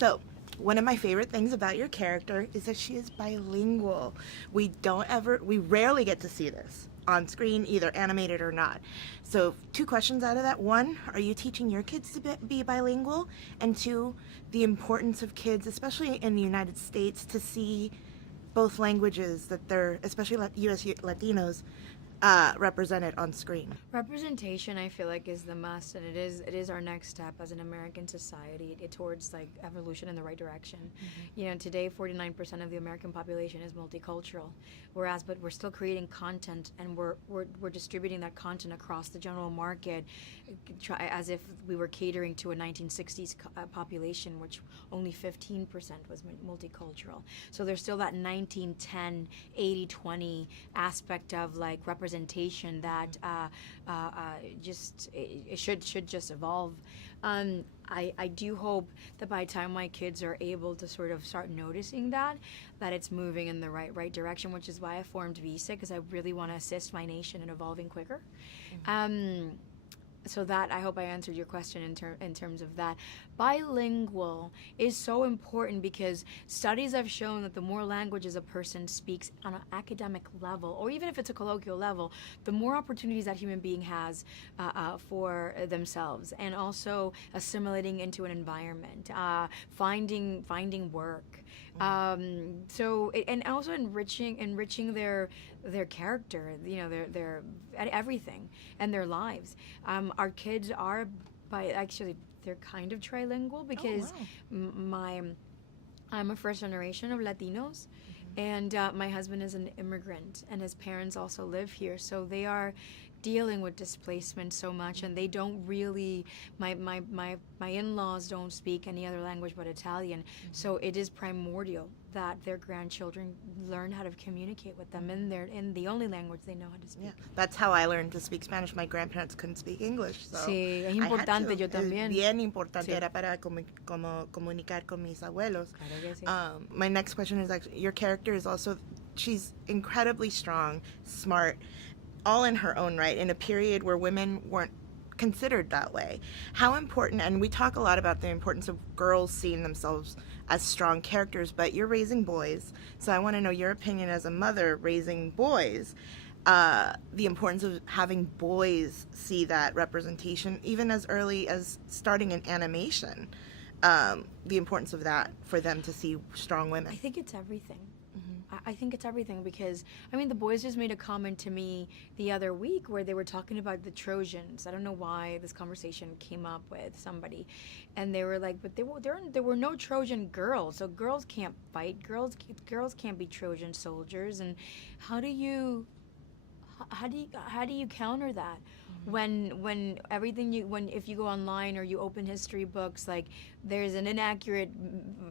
So, one of my favorite things about your character is that she is bilingual. We rarely get to see this on screen, either animated or not. So, two questions out of that. One, are you teaching your kids to be bilingual? And two, the importance of kids, especially in the United States, to see both languages that they're, especially US Latinos, represented on screen. Representation, I feel like, is the must, and it is our next step as an American society towards like evolution in the right direction. You know, today 49% of the American population is multicultural, but we're still creating content, and we're distributing that content across the general market, as if we were catering to a 1960s population, which only 15% was multicultural. So there's still that 1910, 80-20 aspect of like representation that it should just evolve. I do hope that by the time my kids are able to sort of start noticing that it's moving in the right direction, which is why I formed Visa, because I really want to assist my nation in evolving quicker. So that, I hope I answered your question in terms of that. Bilingual is so important because studies have shown that the more languages a person speaks on an academic level, or even if it's a colloquial level, the more opportunities that human being has for themselves, and also assimilating into an environment, finding work. And also enriching their character, their everything, and their lives. Our kids are they're kind of trilingual because I'm a first generation of Latinos, and my husband is an immigrant, and his parents also live here, so they are dealing with displacement so much, and they don't really, my in-laws don't speak any other language but Italian, so it is primordial that their grandchildren learn how to communicate with them in the only language they know how to speak. Yeah, that's how I learned to speak Spanish. My grandparents couldn't speak English, so Sí, es I had importante, to. yo también. Bien importante Sí. era para comunicar con mis abuelos. Claro que sí. My next question is actually, your character is also, she's incredibly strong, smart, all in her own right, in a period where women weren't considered that way. How important, and we talk a lot about the importance of girls seeing themselves as strong characters, but you're raising boys, so I want to know your opinion as a mother raising boys, the importance of having boys see that representation, even as early as starting in animation, the importance of that for them to see strong women. I think it's everything. I think it's everything because, I mean, the boys just made a comment to me the other week where they were talking about the Trojans. I don't know why this conversation came up with somebody. And they were like, but there were no Trojan girls, so girls can't fight. Girls can't be Trojan soldiers. And how do you counter that? When if you go online or you open history books, like there's an inaccurate,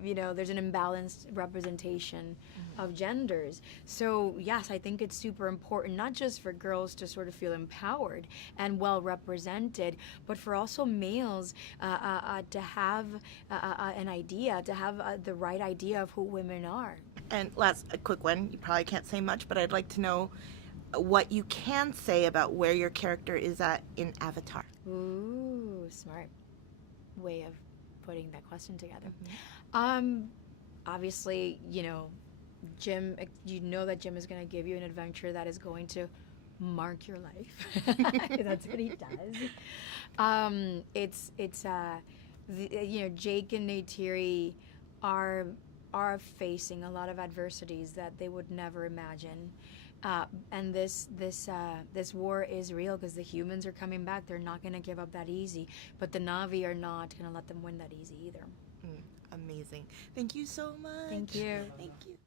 there's an imbalanced representation of genders. So yes, I think it's super important, not just for girls to sort of feel empowered and well represented, but for also males to have an idea, to have the right idea of who women are. And last, a quick one, you probably can't say much, but I'd like to know what you can say about where your character is at in Avatar. Ooh, smart way of putting that question together. Obviously, Jim, you know that Jim is going to give you an adventure that is going to mark your life. That's what he does. Jake and Neytiri are facing a lot of adversities that they would never imagine. And this war is real because the humans are coming back. They're not going to give up that easy. But the Na'vi are not going to let them win that easy either. Amazing. Thank you so much. Thank you. Thank you.